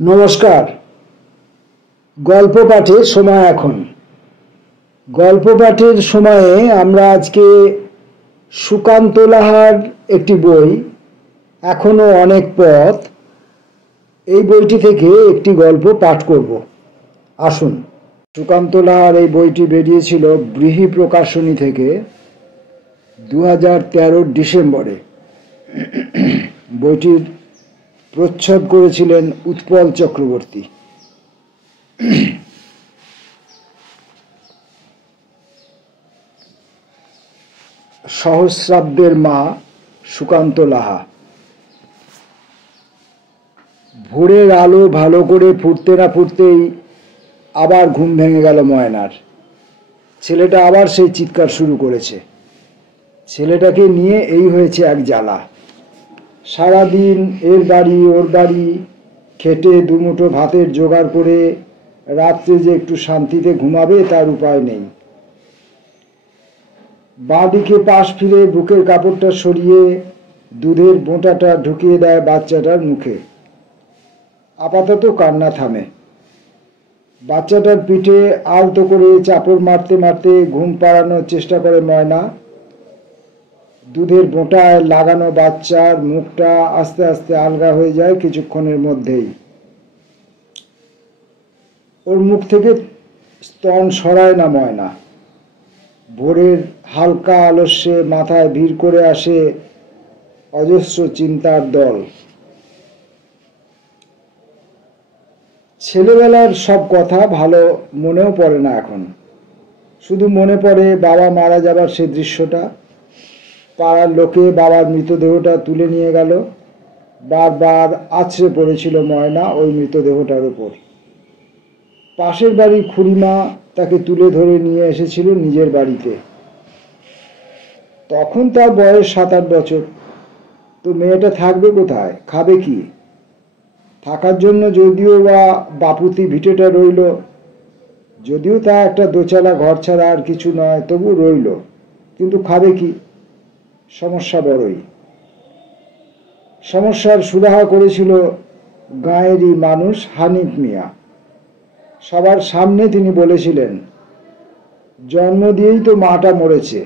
নমস্কার। গল্প পাঠের সময় এখন। গল্প পাঠের সময়ে আমরা আজকে সুকান্ত লাহার একটি বই, এখনো অনেক পথ, এই বইটি থেকে একটি গল্প পাঠ করব। আসুন। সুকান্ত লাহার এই বইটি বেরিয়েছিল ব্রীহি প্রকাশনী থেকে 2013 ডিসেম্বরে। বইটির প্রচ্ছদ করেছিলেন উৎপল চক্রবর্তী। সহস্রাব্দের মা সুকান্ত লাহা। ভোরের আলো ভালো করে ফুটতে না ফুটতেই আবার ঘুম ভেঙে গেল ময়নার। ছেলেটা আবার সেই চিৎকার শুরু করেছে। ছেলেটাকে নিয়ে এই হয়েছে এক জ্বালা। সারাদিন এর বাড়ি ওর বাড়ি খেটে দুমুঠো ভাতের জোগাড় করে রাত্রে যে একটু শান্তিতে ঘুমাবে তার উপায় নেই। বাঁ দিকে পাশ ফিরে বুকের কাপড়টা সরিয়ে দুধের বোঁটাটা ঢুকিয়ে দেয় বাচ্চাটার মুখে। আপাতত কান্না থামে। বাচ্চাটার পিঠে আলতো করে চাপড় মারতে মারতে ঘুম পাড়ানোর চেষ্টা করে ময়না। দুধের বোঁটায় লাগানো বাচ্চার মুখটা আস্তে আস্তে আলগা হয়ে যায় কিছুক্ষণের মধ্যেই। ওর মুখ থেকে স্তন সরায় না ময়না। ভোরের হালকা আলস্যে মাথায় ভিড় করে আসে অজস্র চিন্তার দল। ছেলেবেলার সব কথা ভালো মনেও পড়ে না এখন। শুধু মনে পড়ে বাবা মারা যাবার সে দৃশ্যটা। পাড়ার লোকে বাবার মৃতদেহটা তুলে নিয়ে গেল। বারবার আছড়ে পড়েছিল ময়না ওই মৃতদেহটার উপর। পাশের বাড়ির খুড়িমা তাকে তুলে ধরে নিয়ে এসেছিল নিজের বাড়িতে। তখন তার বয়স 7-8 বছর। তো মেয়েটা থাকবে কোথায়, খাবে কি? থাকার জন্য যদিও বা বাপুতি ভিটেটা রইল, যদিও তা একটা দোচালা ঘর ছাড়া আর কিছু নয়, তবু রইল, কিন্তু খাবে কি? সমস্যা বড়ই। সমস্যার সুরাহা করেছিল গাঁয়েরই মানুষ হানিফ মিয়া। সবার সামনে তিনি বলেছিলেন, জন্ম দিয়েই তো মাটা মরেছে,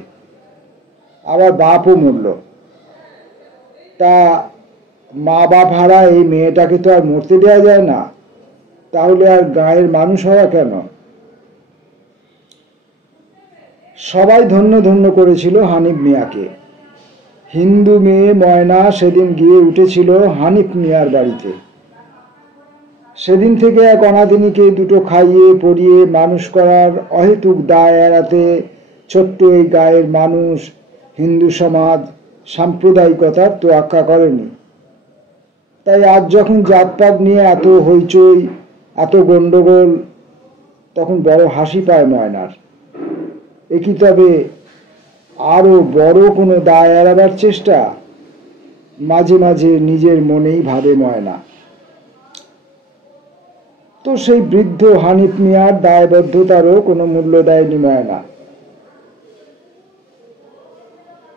আবার বাপও মরল, তা মা বাপ হারা এই মেয়েটাকে তো আর মরতে দেওয়া যায় না, তাহলে আর গাঁয়ের মানুষ হওয়া কেন? সবাই ধন্য ধন্য করেছিল হানিফ মিয়াকে। হিন্দু মেয়ে ময়না সেদিন গিয়ে উঠেছিল হানিফ মিয়ার বাড়িতে। সেদিন থেকে এক অনাথিনীকে দুটো খাইয়ে পরিয়ে মানুষ করার অহেতুক দায় এড়াতে ছোট্ট এই গায়ের মানুষ হিন্দু সমাজ সাম্প্রদায়িকতার তোয়াক্কা করেনি। তাই আজ যখন জাতপাত নিয়ে এত হইচই, এত গন্ডগোল, তখন বড় হাসি পায় ময়নার। এ কি তবে আরো বড় কোনো দায় এড়াবার চেষ্টা? মাঝে মাঝে নিজের মনেই ভাবে ময়না। তো সেই বৃদ্ধ হানিফ মিয়ার দায়বদ্ধতারও কোনো মূল্য দেয়নি ময়না।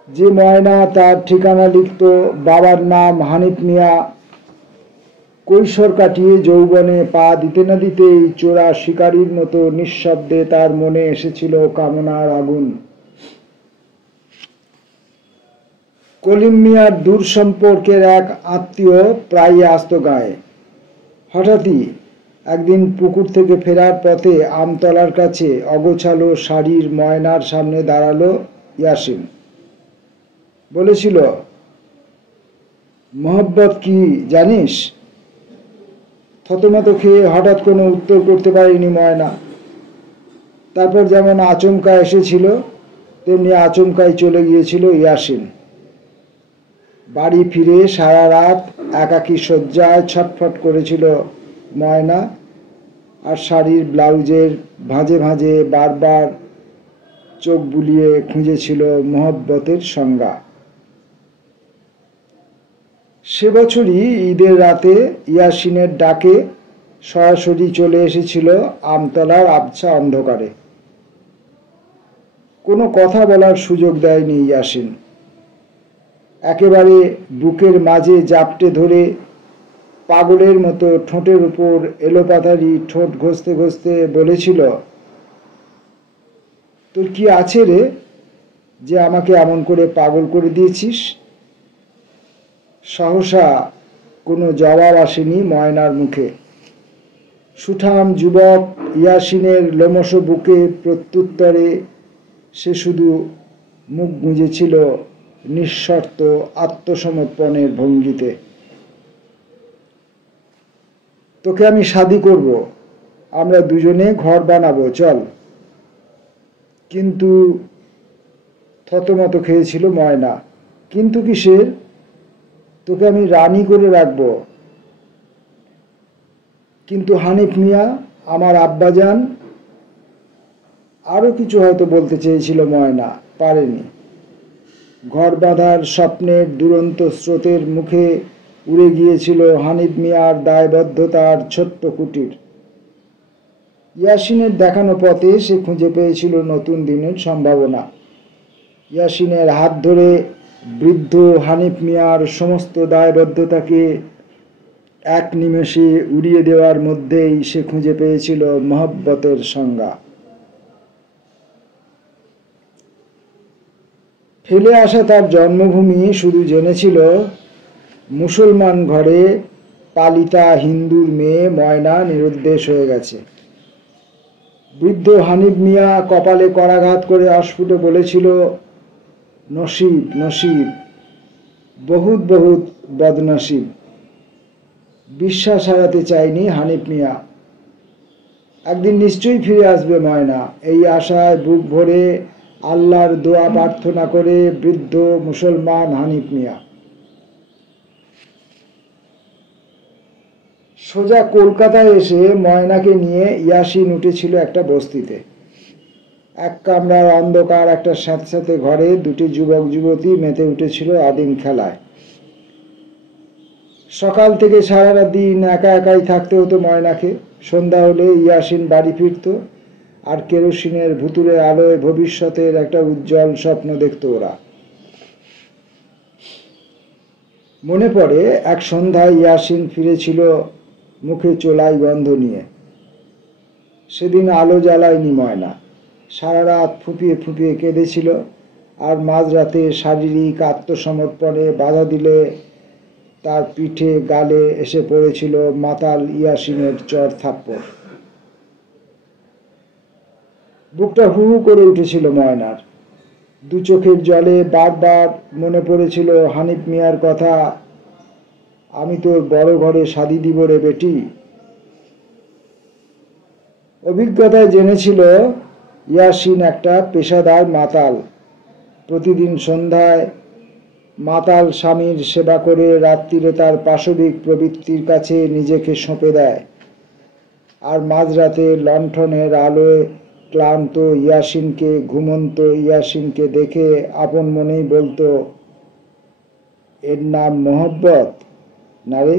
যে ময়না তার ঠিকানা লিখত বাবার নাম হানিফ মিয়া, কৈশোর কাটিয়ে যৌবনে পা দিতে না দিতেই চোরা শিকারীর মতো নিঃশব্দে তার মনে এসেছিল কামনার আগুন। কলিম মিয়ার দূর সম্পর্কের এক আত্মীয় প্রায়ই আসতো গায়ে। হঠাৎই একদিন পুকুর থেকে ফেরার পথে আমতলার কাছে অগোছালো শাড়ির ময়নার সামনে দাঁড়ালো ইয়াসিন। বলেছিল, মহব্বত কি জানিস? থতমত খেয়ে হঠাৎ কোনো উত্তর করতে পারেনি ময়না। তারপর যেমন আচমকা এসেছিল তেমনি আচমকাই চলে গিয়েছিল ইয়াসিন। বাড়ি ফিরে সারা রাত একাকী শয্যায় ছটফট করেছিল ময়না, আর শাড়ির ব্লাউজের ভাঁজে ভাঁজে বারবার চোখ বুলিয়ে খুঁজেছিল মহব্বতের সংজ্ঞা। সে বছরই ঈদের রাতে ইয়াসিনের ডাকে সরাসরি চলে এসেছিল আমতলার আবছা অন্ধকারে। কোনো কথা বলার সুযোগ দেয়নি ইয়াসিন। একেবারে বুকের মাঝে জাপটে ধরে পাগলের মতো ঠোঁটের উপর এলোপাতাড়ি ঠোঁট ঘষতে ঘষতে বলেছিল, তোর কি আছে রে যে আমাকে এমন করে পাগল করে দিয়েছিস? সহসা কোনো জবাব আসেনি ময়নার মুখে। সুঠাম যুবক ইয়াসিনের লোমশ বুকে প্রত্যুত্তরে সে শুধু মুখ গুঁজেছিল নিঃশর্ত আত্মসমর্পণের ভঙ্গিতে। তোকে আমি শাদি করব, আমরা দুজনে ঘর বানাবো, চল। কিন্তু থতমত খেয়েছিল ময়না। কিন্তু কিসের? তোকে আমি রানী করে রাখবো। কিন্তু হানিফ মিয়া, আমার আব্বাজান, আরো কিছু হয়তো বলতে চেয়েছিল ময়না, পারেনি। ঘর বাঁধার স্বপ্নের দুরন্ত স্রোতের মুখে উড়ে গিয়েছিল হানিফ মিয়ার দায়বদ্ধতার ছোট্ট কুটির। ইয়াসিনের দেখানো পথে সে খুঁজে পেয়েছিল নতুন দিনের সম্ভাবনা। ইয়াসিনের হাত ধরে বৃদ্ধ হানিফ মিয়ার সমস্ত দায়বদ্ধতাকে এক নিমেষে উড়িয়ে দেওয়ার মধ্যেই সে খুঁজে পেয়েছিল মহব্বতের সংজ্ঞা। ফেলে আসা তার জন্মভূমি শুধু জেনেছিল মুসলমান ঘরে পালিতা হিন্দুর মেয়ে ময়না নিরুদ্দেশ হয়ে গেছে। বৃদ্ধ হানিফ মিয়া কপালে করাঘাত করে অস্ফুটে বলেছিল, নসিব নসিব, বহুত বহুত বদনসিব। বিশ্বাস হারাতে চায়নি হানিফ মিয়া। একদিন নিশ্চয়ই ফিরে আসবে ময়না, এই আশায় বুক ভরে আল্লাহর দোয়া প্রার্থনা করে বৃদ্ধ মুসলমান হানিফ মিয়া সোজা কলকাতায় এসে ময়নাকে নিয়ে ইয়াসিন উঠেছিল একটা বস্তিতে। এক কামরার অন্ধকার একটা স্যাঁতস্যাঁতে ঘরে দুটি যুবক যুবতী মেতে উঠেছিল আদিম খেলায়। সকাল থেকে সারা দিন একা একাই থাকতে হতো ময়নাকে। সন্ধ্যা হলে ইয়াসিন বাড়ি ফিরত, আর কেরোসিনের ভুতুরে আলোয় ভবিষ্যতের একটা উজ্জ্বল স্বপ্ন দেখত ওরা। মনে পড়ে এক সন্ধ্যায় ইয়াসিন ফিরেছিল মুখে চোলাই গন্ধ নিয়ে। সেদিন আলো জ্বালায়নি ময়না, সারা রাত ফুঁপিয়ে ফুঁপিয়ে কেঁদেছিল, আর মাঝরাতে শারীরিক আত্মসমর্পণে বাধা দিলে তার পিঠে গালে এসে পড়েছিল মাতাল ইয়াসিনের চর থাপ্পড়। বুকটা হু হু করে উঠেছিল ময়নার। দু চোখের জলে বারবার মনে পড়েছিল হানিফ মিয়ার কথা, আমি তোর বড় ঘরে শাদি দিব রে বেটি। অভিজ্ঞতায় জেনেছিল ইয়াসিন একটা পেশাদার মাতাল। প্রতিদিন সন্ধ্যায় মাতাল স্বামীর সেবা করে রাত্রিরে তার পাশবিক প্রবৃত্তির কাছে নিজেকে সঁপে দেয়, আর মাঝরাতে লণ্ঠনের আলোয় ক্লান্ত ইয়াসিনকে, ঘুমন্ত ইয়াসিনকে দেখে আপন মনেই বলতো, এর নাম মোহব্বত না রে?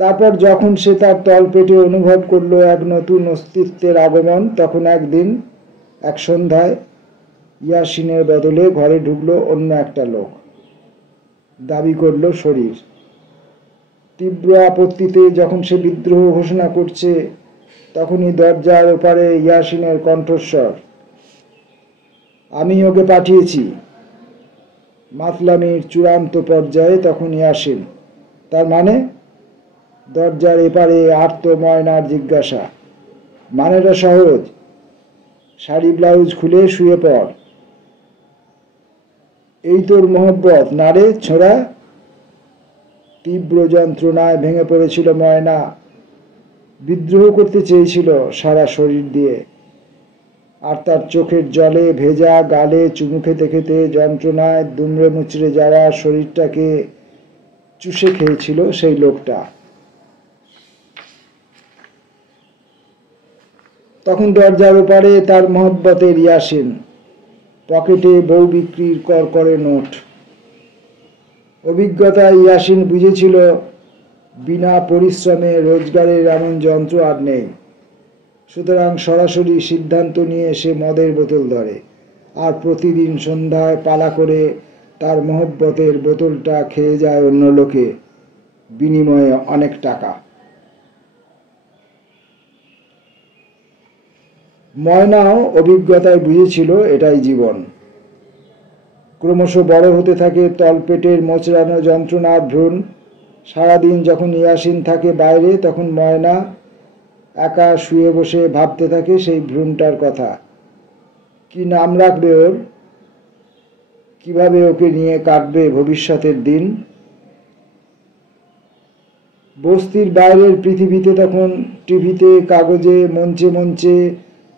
তারপর যখন সে তার তলপেটে অনুভব করলো এক নতুন অস্তিত্বের আগমন, তখন একদিন এক সন্ধ্যায় ইয়াসিনের বদলে ঘরে ঢুকলো অন্য একটা লোক। দাবি করলো শরীর। তীব্র আপত্তিতে যখন সে বিদ্রোহ ঘোষণা করছে, তখনই দরজার ওপারে ইয়াসিনের কণ্ঠস্বর, আমি ওকে পাঠিয়েছি। মাতলামির চূড়ান্ত পর্যায়ে তখন ইয়াসিন। তার মানে? দরজার এপারে আর্ত ময়নার জিজ্ঞাসা। মানেটা সহজ, শাড়ি ব্লাউজ খুলে শুয়ে পড়। এই তোর মোহব্বত না রে ছোঁড়া? তীব্র যন্ত্রণায় ভেঙে পড়েছিল ময়না। বিদ্রোহ করতে চেয়েছিল সারা শরীর দিয়ে, আর তার চোখের জলে ভেজা গালে চুমু খেতে খেতে যন্ত্রণায় দুমড়ে মুচড়ে যাওয়া শরীরটাকে চুষে খেয়েছিল সেই লোকটা। তখন দরজার ওপারে তার মোহব্বতের ইয়াসিন, পকেটে বউ বিক্রির করকরে নোট। অভিজ্ঞতায় ইয়াসিন বুঝেছিল বিনা পরিশ্রমে রোজগারের এমন যন্ত্র আর নেই। সুতরাং সরাসরি সিদ্ধান্ত নিয়ে সে মদের বোতল ধরে, আর প্রতিদিন সন্ধ্যায় পালা করে তার মহব্বতের বোতলটা খেয়ে যায় অন্য লোকে, বিনিময়ে অনেক টাকা। ময়নাও অভিজ্ঞতায় বুঝেছিল এটাই জীবন। ক্রমশ বড় হতে থাকে তলপেটের মোচড়ানো যন্ত্রণার ভ্রূণ। সারাদিন যখন ইয়াসিন থাকে বাইরে, তখন ময়না একা শুয়ে বসে ভাবতে থাকে সেই ভ্রূণটার কথা। কি নাম রাখবে ওর, কিভাবে ওকে নিয়ে কাটবে ভবিষ্যতের দিন। বস্তির বাইরের পৃথিবীতে তখন টিভিতে, কাগজে, মঞ্চে মঞ্চে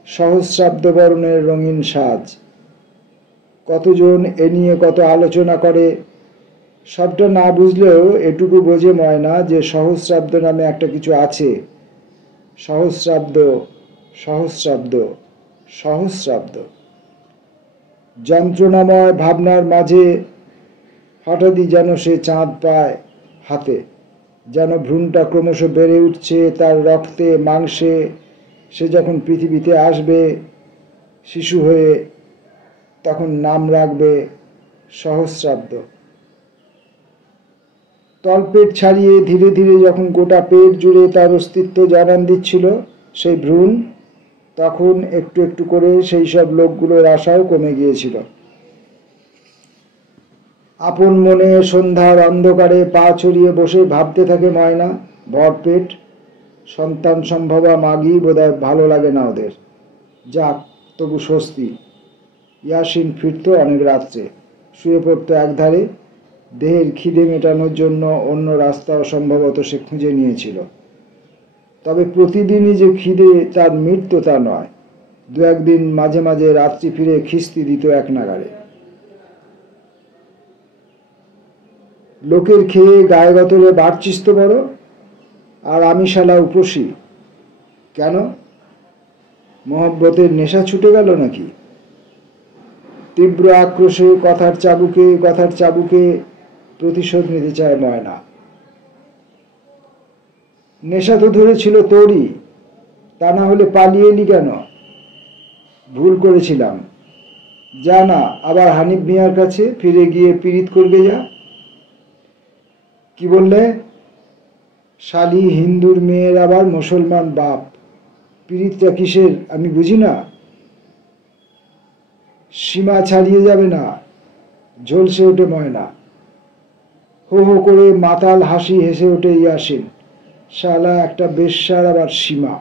সহস্রাব্দ বরণের রঙিন সাজ। কতজন এ নিয়ে কত আলোচনা করে। সবটা না বুঝলেও এটুকু বোঝে ময়না যে সহস্রাব্দ নামে একটা কিছু আছে। সহস্রাব্দ, সহস্রাব্দ, সহস্রাব্দ। যন্ত্রণাময় ভাবনার মাঝে হঠাৎই যেন সে চাঁদ পায় হাতে, যেন ভ্রূণটা ক্রমশ বেড়ে উঠছে তার রক্তে মাংসে। সে যখন পৃথিবীতে আসবে শিশু হয়ে, তখন নাম রাখবে সহস্রাব্দ। তলপেট ছাড়িয়ে ধীরে ধীরে যখন গোটা পেট জুড়ে তার অস্তিত্ব জানান দিচ্ছিল সেই ভ্রূণ, তখন একটু একটু করে সেই সব লোকগুলোর আশাও কমে গিয়েছিল। আপন মনে সন্ধ্যার অন্ধকারে পা ছড়িয়ে বসে ভাবতে থাকে ময়না, ভরপেট, সন্তান সম্ভবা মাগি বোধহয় ভালো লাগে না ওদের। যাক, তবু স্বস্তি। ইয়াসিন ফিরত অনেক রাত্রে, শুয়ে পড়তো একধারে। দেহের খিদে মেটানোর জন্য অন্য রাস্তাও সম্ভবত সে খুঁজে নিয়েছিল। তবে প্রতিদিনই যে খিদে তার মৃত্যু তা নয়। দু একদিন মাঝে মাঝে রাত্রি ফিরে খিস্তি দিত এক নাগাড়ে। লোকের খেয়ে গায়ে গতরে বাড়ছিস তো বড়, আর আমি শালা উপসী। কেন? মহব্বতের নেশা ছুটে গেল নাকি? তীব্র আক্রোশে কথার চাবুকে প্রতিশোধ নিতে চায় ময়না। নেশা তো ধরেছিল তোরই, তা না হলে পালিয়ে এলি কেন? ভুল করেছিলাম, যা না আবার হানিফ মিয়ার কাছে ফিরে গিয়ে পীড়িত করবে। যা। কি বললে? শালি হিন্দুর মেয়ের আবার মুসলমান বাপ, পীড়িতটা কিসের আমি বুঝি না। সীমা ছাড়িয়ে যাবে না। ঝলসে ওঠে ময়না। হো হো করে মাতাল হাসি হেসে ওঠে ইয়াসিন। শালা একটা বেশ্যার আবার সীমা।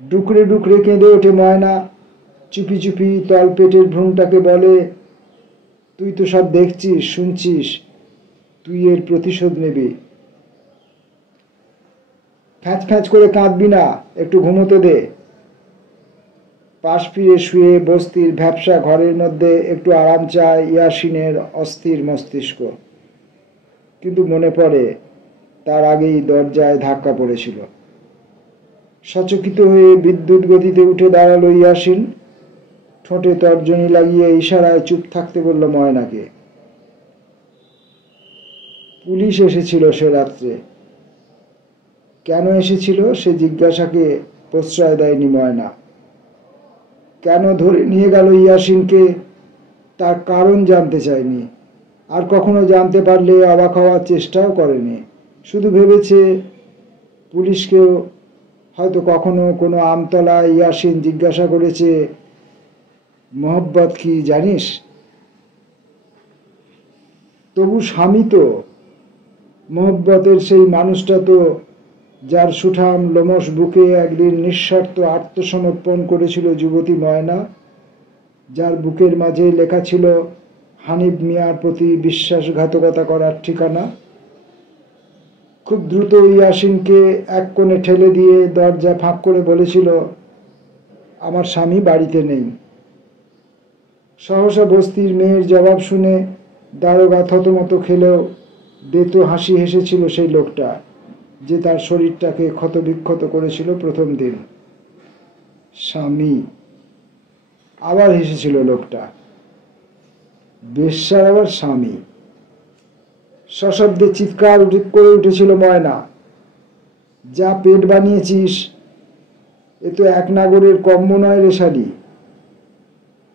ডুকরে ডুকরে কেঁদে ওঠে ময়না। চুপি চুপি তলপেটের ভ্রূণটাকে বলে, তুই তো সব দেখছিস, শুনছিস, তুই এর প্রতিশোধ নিবি। ফ্যাঁচ ফ্যাঁচ করে কাঁদবি না, একটু ঘুমোতে দে। পাশ ফিরে শুয়ে বস্তির ভ্যাপসা ঘরের মধ্যে একটু আরাম চায় ইয়াসিনের অস্থির মস্তিষ্ক। কিন্তু মনে পড়ে তার আগেই দরজায় ধাক্কা পড়েছিল। সচকিত হয়ে বিদ্যুৎ গতিতে উঠে দাঁড়ালো ইয়াসিন। ঠোঁটে তর্জনী লাগিয়ে ইশারায় চুপ থাকতে বলল ময়নাকে। পুলিশ এসেছিল সে রাত্রে। কেন এসেছিল সে জিজ্ঞাসাকে প্রশ্রয় দেয়নি ময়না। কেন ধরে নিয়ে গেল ইয়াসিনকে তার কারণ জানতে চায়নি। আর কখনো জানতে পারলে অবাক হওয়ার চেষ্টাও করেনি। শুধু ভেবেছে পুলিশকেও হয়তো কখনো কোনো আমতলায় ইয়াসিন জিজ্ঞাসা করেছে, মহব্বত কি জানিস? তবু স্বামী তো, মহব্বতের সেই মানুষটা তো, যার সুঠাম লোমশ বুকে একদিন নিঃস্বার্থ আত্মসমর্পণ করেছিল যুবতী ময়না, যার বুকের মাঝে লেখা ছিল হানিফ মিয়ার প্রতি বিশ্বাসঘাতকতা করার ঠিকানা। খুব দ্রুত ইয়াসিনকে এক কোণে ঠেলে দিয়ে দরজা ফাঁক করে বলেছিল, আমার স্বামী বাড়িতে নেই। সহসা বস্তির মেয়ের জবাব শুনে দারোগা থতমত খেলেও বেতো হাসি হেসেছিল সেই লোকটা, যে তার শরীরটাকে ক্ষতবিক্ষত করেছিল প্রথম দিন। স্বামী, আবার হেসেছিল লোকটা। বেশ্যার আবার স্বামী। সশব্দে চিৎকার করে উঠেছিল ময়না, যা পেট বানিয়েছিস এ তো এক নাগরের কম্ম নয় রে শালি।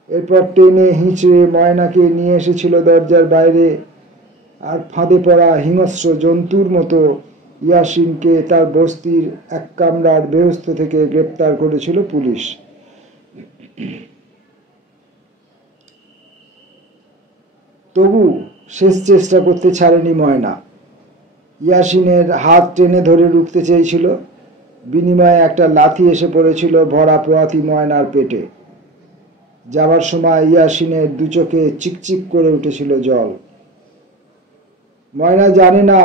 এরপর টেনে হিঁচড়ে ময়নাকে নিয়ে এসেছিল দরজার বাইরে, আর ফাঁদে পড়া হিংস্র জন্তুর মতো ইয়াসিনকে তার বস্তির এক কামরার বেহস্ত থেকে গ্রেপ্তার করেছিল পুলিশ। তবু শেষ চেষ্টা করতে ছাড়েনি ময়না। ইয়াসিনের হাত টেনে ধরে রুখতে চেয়েছিল, বিনিময়ে একটা লাথি এসে পড়েছিল ভরা পোয়াতি ময়নার পেটে। যাবার সময় ইয়াসিনের দু চোখে চিকচিক করে উঠেছিল জল। ময়না জানে না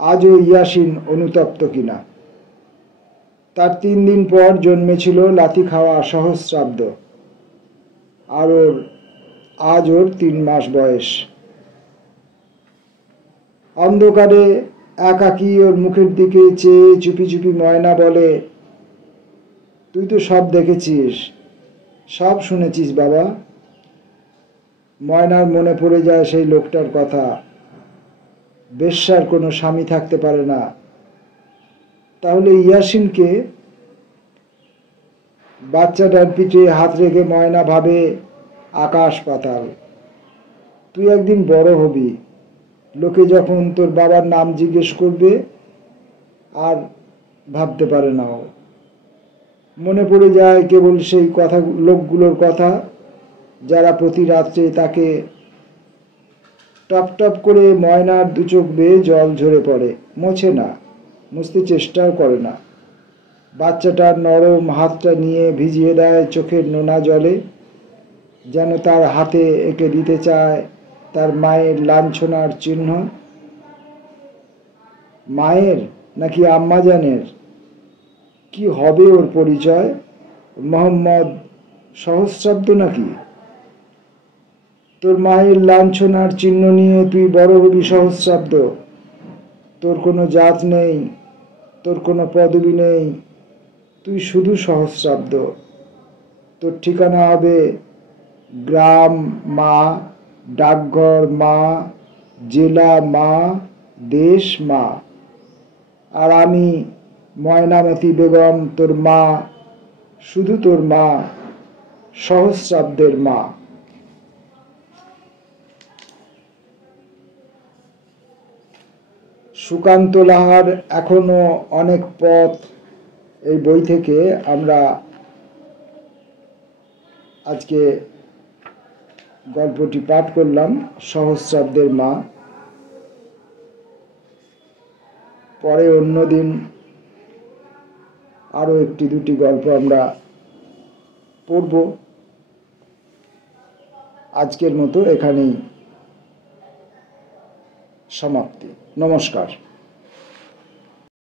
আজও ইয়াসিন অনুতপ্ত কিনা। তার 3 দিন পর জন্মেছিল লাথি খাওয়া সহস্রাব্দ, আর আজ ওর 3 মাস বয়স। অন্ধকারে একাকী ওর মুখের দিকে চেয়ে চুপি চুপি ময়না বলে, তুই তো সব দেখেছিস, সব শুনেছিস বাবা। ময়নার মনে পড়ে যায় সেই লোকটার কথা। বেশ্যার কোনো স্বামী থাকতে পারে না, তাহলে ইয়াসিনকে? বাচ্চাটার পিঠে হাত রেখে ময়না ভাবে আকাশ পাতাল। তুই একদিন বড় হবি, লোকে যখন তোর বাবার নাম জিজ্ঞেস করবে আর ভাবতে পারে না ও। মনে পড়ে যায় কেবল সেই লোকগুলোর কথা যারা প্রতি রাত্রে তাকে টপ টপ করে ময়নার 2 চোখ বেয়ে জল ঝরে পড়ে, মোছে না, মুছতে চেষ্টাও করে না। বাচ্চাটার নরম হাতটা নিয়ে ভিজিয়ে দেয় চোখের নোনা জলে, যেন তার হাতে এঁকে দিতে চায় তার মায়ের লাঞ্ছনার চিহ্ন। মায়ের নাকি আম্মাজানের? কি হবে ওর পরিচয়? মোহাম্মদ সহস্রাব্দ নাকি? তোর মায়ের লাঞ্ছনার চিহ্ন নিয়ে তুই বড় হবি সহস্রাব্দ। তোর কোনো জাত নেই, তোর কোনো পদবি নেই, তুই শুধু সহস্রাব্দ। তোর ঠিকানা হবে গ্রাম মা, ডাকঘর মা, জেলা মা, দেশ মা। আর আমি ময়নামতি বেগম, তোর মা, শুধু তোর মা, সহস্রাব্দের মা। সুকান্ত লাহার এখনো অনেক পথ এই বই থেকে আমরা আজকে গল্পটি পাঠ করলাম, সহস্রাব্দের মা। পরে অন্যদিন আরো 1-2টি গল্প আমরা পড়ব। আজকের মতো এখানেই সমাপ্তি। নমস্কার।